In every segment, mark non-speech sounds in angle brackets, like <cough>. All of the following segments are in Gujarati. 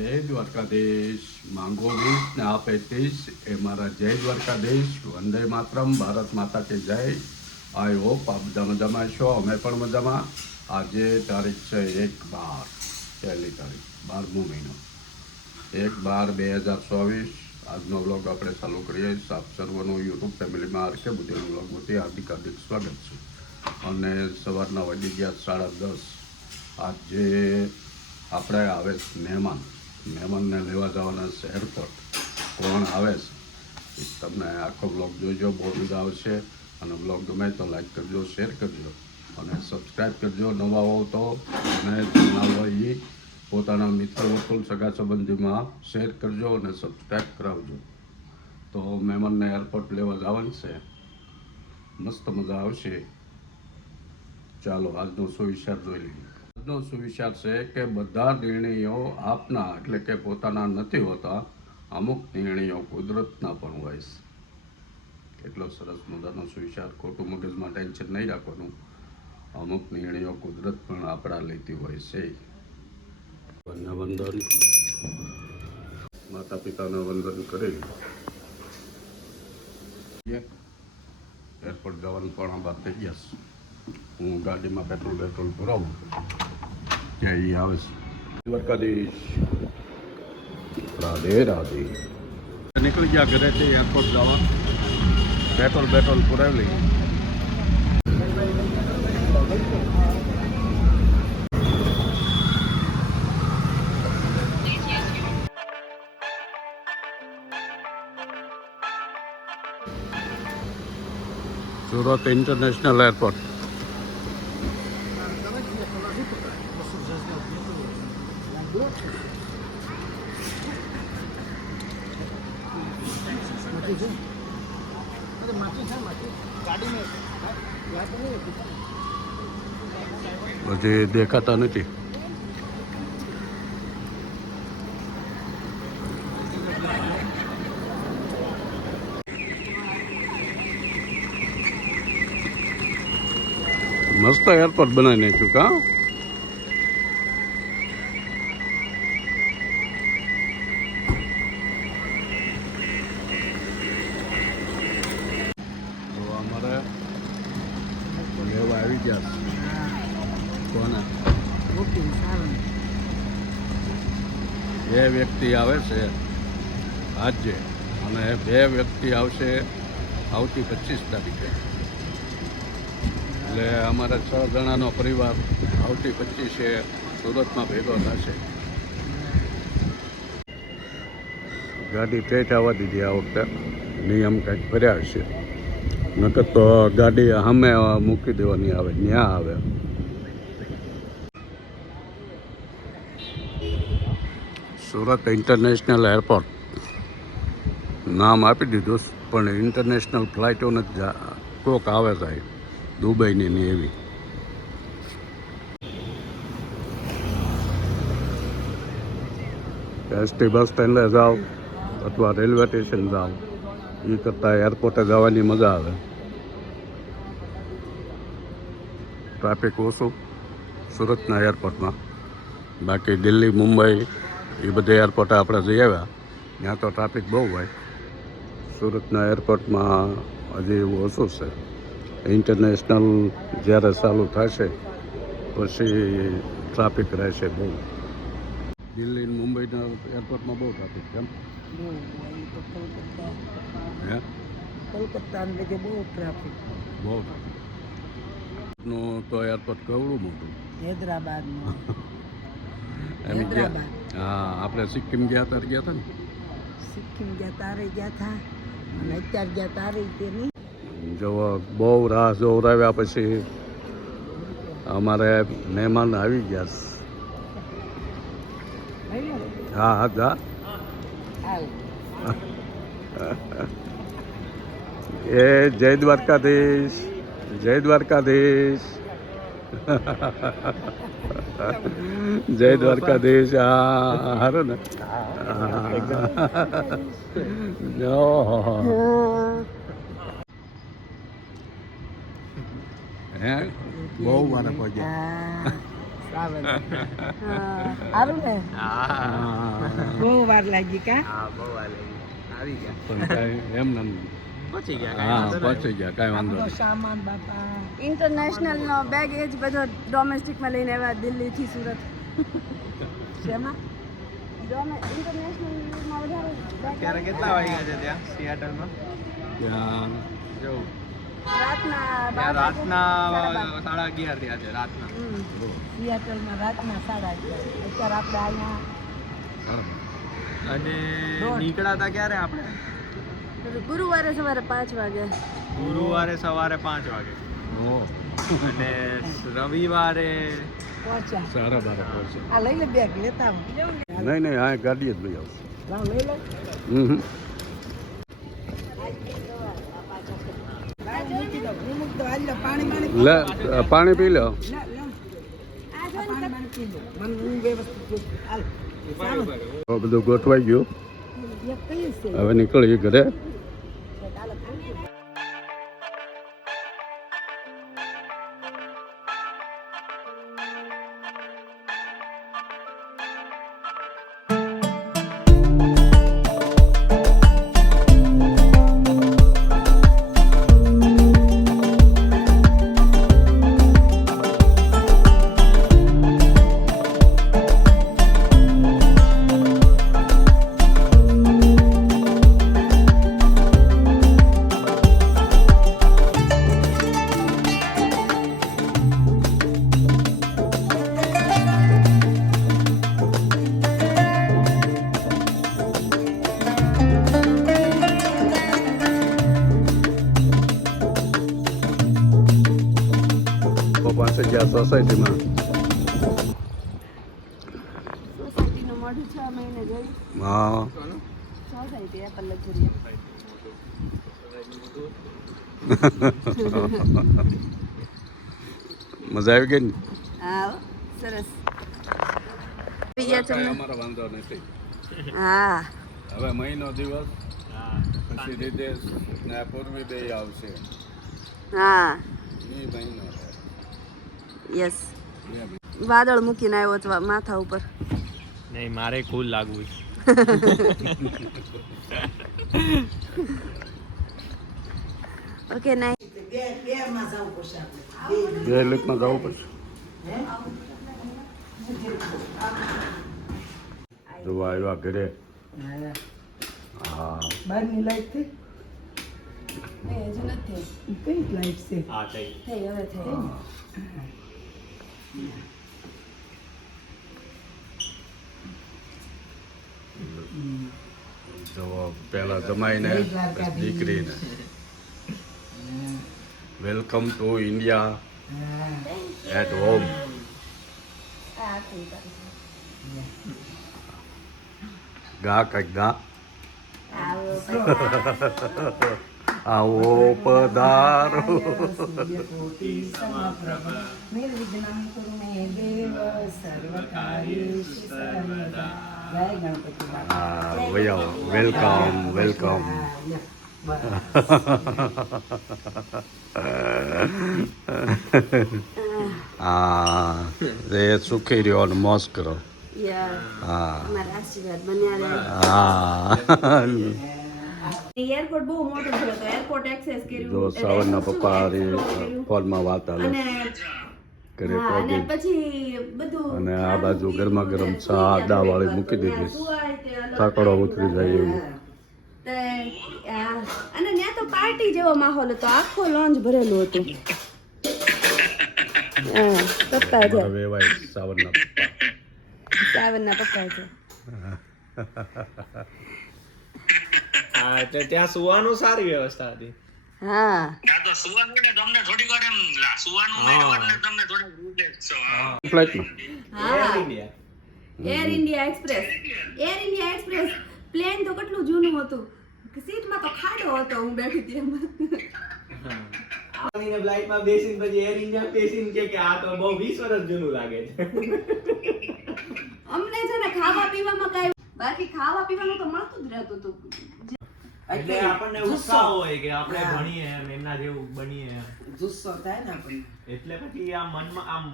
જય દ્વારકાધીશ માંગો વીસ ને આ ત્રીસ એ મારા જય દ્વારકાધીશ વંદે માતરમ, ભારત માતા કે જય. આઈ હોપ આપ મજામાં છો, અમે પણ મજામાં. આજે તારીખ છે એક બાર, પહેલી તારીખ, બારમો મહિનો. એક બાર બે હજાર ચોવીસ, આજનો વ્લોગ આપણે ચાલુ કરીએ. આપ સર્વનું યુટ્યુબ ફેમિલીમાં આર કે બુદ્ધિનો વ્લોગમાંથી હાર્દિક હાર્દિક સ્વાગત છે. અને સવારના વધી ગયા સાડા દસ. આજે આપણે આવે મહેમાન. મહેમાનને લેવા જવાના છે એરપોર્ટ કોણ આવે છે? તમને આખો બ્લોગ જોઈજો બહુ મજા આવશે અને બ્લોગ ગમે તો લાઈક કરજો શેર કરજો. અને સબસ્ક્રાઈબ કરજો, નવા હોવ તો. અને જૂના એ પોતાના મિત્ર વર્તુલ સગા સંબંધીમાં શેર કરજો અને સબસ્ક્રાઈબ કરાવજો. તો મહેમાનને એરપોર્ટ લેવા જવાનું છે. મસ્ત મજા આવશે. ચાલો, આજનો સુવિચાર જોઈ લઈએ. આજનો સુવિચાર છે કે બધા નિર્ણયો આપના એટલે કે પોતાના નથી હોતા, અમુક નિર્ણયો કુદરતના પણ હોય છે. એટલો સરસ મુદ્દાનો સુવિચાર, ખોટું મગજમાં ટેન્શન નહીં રાખવાનું. અમુક નિર્ણયો કુદરત પણ આપણા લેતી હોય છે. બંને વંદન. માતા પિતાને વંદન કરી. એરપોર્ટ જવાનું પણ બાદ થઈ ગયા હું ગાડીમાં પેટ્રોલ પેટ્રોલ પુરાવું કે એ આવે છે. દ્વારકાધીશ. રાધે રાધે. નીકળી ગયા ઘરેથી એરપોર્ટ જવા. પેટ્રોલ પેટ્રોલ પુરાવી લઈએ. Surat international airport. પછી દેખાતા નથી મસ્ત એરપોર્ટ બનાવી નાખ્યું કા અમારે લેવા આવી ગયા. કોને બે વ્યક્તિ આવે છે આજે અને બે વ્યક્તિ આવશે આવતી પચીસ તારીખે. એટલે અમારા છ જણાનો પરિવાર આવતી પચીસે સુરતમાં ભેગો થશે. ગાડી ટેટ આવવા દીધી આ વખતે. નિયમ કંઈક ભર્યા હશે. નકર તો ગાડી સામે મૂકી દેવાની આવે ત્યાં આવે. Surat international airport. નામ આપી દીધું, પણ ઇન્ટરનેશનલ ફ્લાઇટોને કોક આવે સાહેબ, દુબઈની ને એવી. એસટી બસ સ્ટેન્ડે જાઓ અથવા રેલવે સ્ટેશન જાઓ એ કરતાં એરપોર્ટે જવાની મજા આવે. ટ્રાફિક ઓછું સુરતના એરપોર્ટમાં. બાકી દિલ્હી, મુંબઈ એ બધે એરપોર્ટે આપણે જઈ આવ્યા. ત્યાં તો ટ્રાફિક બહુ હોય. સુરતના એરપોર્ટમાં હજી એવું ઓછું છે. ઇન્ટરનેશનલ જ્યારે ચાલુ થશે પછી ટ્રાફિક રહેશે બહુ. દિલ્હી મુંબઈના એરપોર્ટમાં બહુ ટ્રાફિક કેમ હે? કોલકાતા બહુ ટ્રાફિક બહુ નું તો એરપોર્ટ કેવડું મોટું. ગયા હૈદરાબાદ. હા આપણે સિક્કિમ ગયા ત્યારે ગયા હતા ને સિક્કિમ ગયા તારે ગયા હતા અને અત્યારે ગયા તારે તે નહીં જો બહુ રાહ જોવરાવ્યા પછી અમારે મહેમાન આવી ગયા છે. હા હા જા હાલ એ જય દ્વારકાધીશ જય દ્વારકાધીશ જય દ્વારકાધીશ. હા હારો ને. હે. બહુ મારે પહોંચ્યા સારું ને? બહુ વાર લાગી કા? પણ કાંઈ એમ નમ. હા પહોંચી ગયા કાંઈ વાંધો નહીં. સામાન બાપા. ઇન્ટરનેશનલ નો બેગ એ જ બધો ડોમેસ્ટિકમાં લઈને આવ્યા દિલ્હીથી સુરત. શેમાં? ઇન્ટરનેશનલમાં વધારે અત્યારે કેટલા વાગ્યા છે ત્યાં? સિયાટલમાં ત્યાં જવું રાતના રાતના સાડા અગિયાર થયા છે રાતના. સિયાટલમાં રાતના સાડા અગિયાર. અત્યારે આપણે અહીંયા અને. નીકળ્યા હતા ક્યારે આપણે? ગુરુવારે સવારે પાંચ વાગે. ગુરુવારે સવારે પાંચ વાગે. અને રવિવારે પહોંચ્યા. સારા બારા પહોંચે લઈ લે બેગ લેતા નહીં નહીં હા ગાડી જ લઈ આવું. લઈ લે. હમ પાણી પી લો. બધું ગોઠવાઈ ગયું. હવે નીકળીએ ઘરે. સોસાયટીમાં. સોસાયટીનું મોઢું છ મહિને જોયું. હા. <laughs> મજા આવી ગઈ ને? હા સરસ. પીયા તમને? અમારો વાંધો નથી. હા. હવે મહિનો દિવસ પછી રીતે ને પૂર્વી બે આવશે. હા. એ મહિનો. યસ વાદળ મૂકીને આવ્યો તો માથા ઉપર. નહીં મારે કુલ લાગવું ઓકે નાઈ બે બે માં જવું પડશે. જવું આવ્યા ઘરે. હા. હા બહારની લાઈટ થઈ? હજુ નથી કઈ લાઈટ છે? હા થઈ. થઈ હવે થઈ. પેલા જમાઈને દીકરીને. Welcome to India at home. ગા કંઈક ગા. આવો આવો પધારો નિર્વિઘ્નમ કુરુ મે દેવ સર્વકાર્યેષુ સર્વદા જય ગણપતિ બાપા હા વયા વેલકમ વેલકમ હા, યા. બસ. હા એ સુખી રહ્યો ને મોજ કરો યાર હા તમારા આશીર્વાદ બન્યા રહે હા એરપોર્ટ બહુ મોટો છે તો એરપોર્ટ એક્સેસ કર્યું જો સાવરના પપ્પા. ફોનમાં વાત હાલે હા, અને પછી બધું અને આ બાજુ ગરમા ગરમ ચા સુઈ વાળી મૂકી દીધી. સુવાય થાકડો ઉતરી જાય એવું. અને ત્યાં તો પાર્ટી જેવો માહોલ હતો. આખો લોન્જ ભરેલું હતું. હા પપ્પા છે સાવરના પપ્પા. સાવનના પપ્પા છે <laughs> હા એટલે ત્યાં સુવાનું સારી વ્યવસ્થા હતી. હા. ફ્લાઇટમાં હા. Air India Express Air India Express plane તો કેટલું જૂનું હતું. સીટમાં તો ખાડો હતો હું બેઠી હતી એમાં. ફ્લાઇટમાં બેસીને પછી એર ઇન્ડિયા બેસીને કે કે આ તો બહુ 20 વર્ષ જૂનું લાગે છે. અમને છે ને ખાવા પીવામાં કાંઈ બાકી ખાવા પીવાનું તો મળતું જ રહેતું હતું. એટલે આપણને ઉત્સાહ હોય કે આપણે ભણીએ એમ એમના જેવું બનીએ. જુસ્સો થાય ને આપણને. એટલે પછી આ મનમાં આમ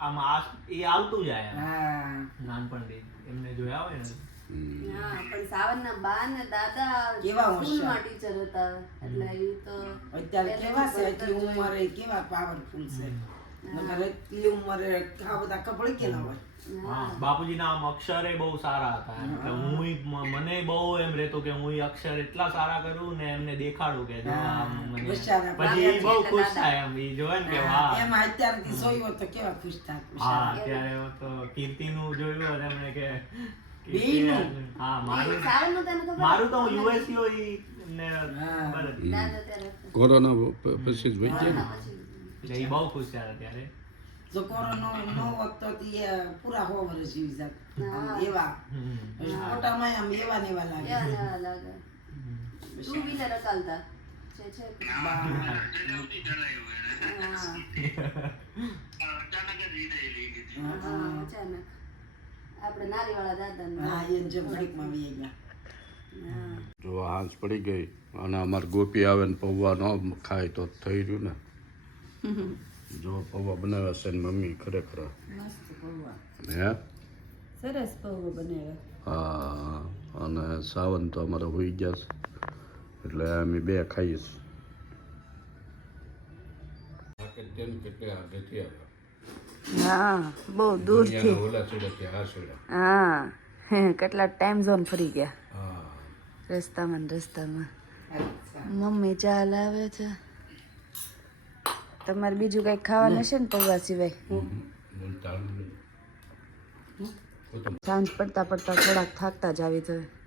આમ આ એ આવતું જાય હા. નાનપણથી એમને જોયા હોય ને. હા પણ સાવનના બા ને દાદા કેવા સ્કૂલમાં ટીચર હતા. એટલે એ તો અત્યારે કેવા છે? એટલી ઉંમરે કેવા પાવરફુલ છે? નકર એટલી ઉંમરે આ બધા કપડી કેલા હોય. બાપુજીના આમ અક્ષર એ બહુ સારા હતા એમ. કે હું. મને બહુ એમ રહેતું કે હું અક્ષર એટલા સારા કરું ને એમને દેખાડું કે પછી એ બહુ ખુશ થાય એમ એ જોવે ને કે વાહ. એમ અત્યારથી જોયું તો કેવા ખુશ થાય હા અત્યારે તો કીર્તિનું જોયું અને એમને કે હા મારું તો હું ને હતા. કોરોના પછી જ વહી ગયા ને? પછી બહુ ખુશ થયા ત્યારે જો કોરોનો ન હોત તો તી એ પૂરા હો વર્ષ જીવી જાત એવા. ફોટામાં આમ એવા ને એવા લાગે ટુ વ્હીલર ચાલતા છે છે આપણે નારીવાળા દાદા હા એમ જે ઘડીકમાં વી ગયા જો હાંસ પડી ગઈ અને અમાર ગોપી આવે ને પૌવા ન ખાય તો થઈ રહ્યું ને જો પૌવા બનાવ્યા છે ને મમ્મી ખરેખર. મસ્ત પૌવા. હે? સરસ પૌવા બનાવ્યા. હા અને સાવન તો અમારે હોઈ ગયા છે. એટલે અમે બે ખાઈશ હા બહુ દૂરથી હા કેટલા ટાઈમ ઝોન ફરી ગયા. રસ્તામાં ને રસ્તામાં. મમ્મી ચા લાવે છે. તમારે બીજું કઈ ખાવાનું હશે ને પૌવા સિવાય સાંજ પડતા પડતા થોડાક થાકતા જ આવી જોઈએ